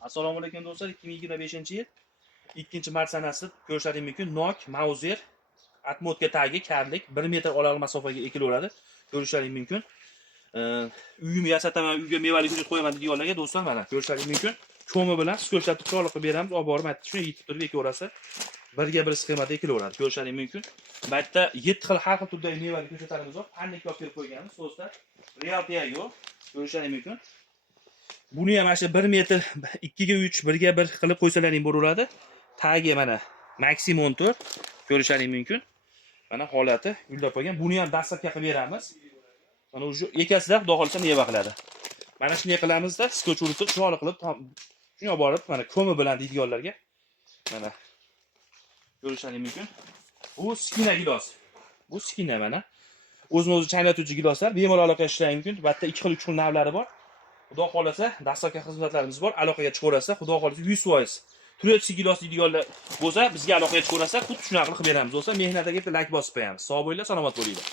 Assalomu alaykum do'stlar. 2025-yil 2-mart sanasi ko'rishlaringiz mumkin. Nok, Mauser, atmotka tagi, karlik 1 metr olag'li masofaga ekilaveradi. Ko'rishlaringiz mumkin. Uyimni yasataman, uyga mevali hujjat qo'yaman deganlarga do'stlar mana ko'rishlaringiz mumkin. Ko'mi bilan skochlatib chiroqli qilib beramiz. Olib borib aytdi, shuni yetib turib ekaverasiz. Birga bir sxemada ekilaveradi. Ko'rishlaringiz mumkin. Bu yerda 7 xil har xil turdagi mevali hujjatlarimiz bor. Pannik olib berib qo'yganmiz do'stlar. Realtiya yo'q. Ko'rishlaringiz mumkin. Buni ham mana 1 metr 2 ga 3 1 ga 1 qilib qo'ysalaring bo'laveradi. Tagi mana maksimum tur ko'rishlaring mumkin. Mana holati uylab qo'ygan. Buni ham dastlabki qilib beramiz. Mana o'sha ekasida xudo xolisa neva qiladi. Mana shunday qilamizda, skoch urib chiroqli qilib, shunga borib mana ko'mi bilan deydiganlarga mana ko'rishlaring mumkin. Bu skina gilos. Bu skina mana o'zini-o'zi chaynatuvchi giloslar bemalol aloqaga chiqishlari mumkin. Bu yerda 2 xil 3 xil navlari bor. Xudo xolasa dastlabki xizmatlarimiz bor. Aloqaga chiqaverasa, xudo xolasa 100% turyoqchi gilos deydiganlar bo'lsa, bizga aloqaga chiqaverasa, xuddi shunaqa qilib beramiz. Bo'lsa, mehnatga bitta like bosib qo'yamiz. Sog' bo'linglar, salomat bo'linglar.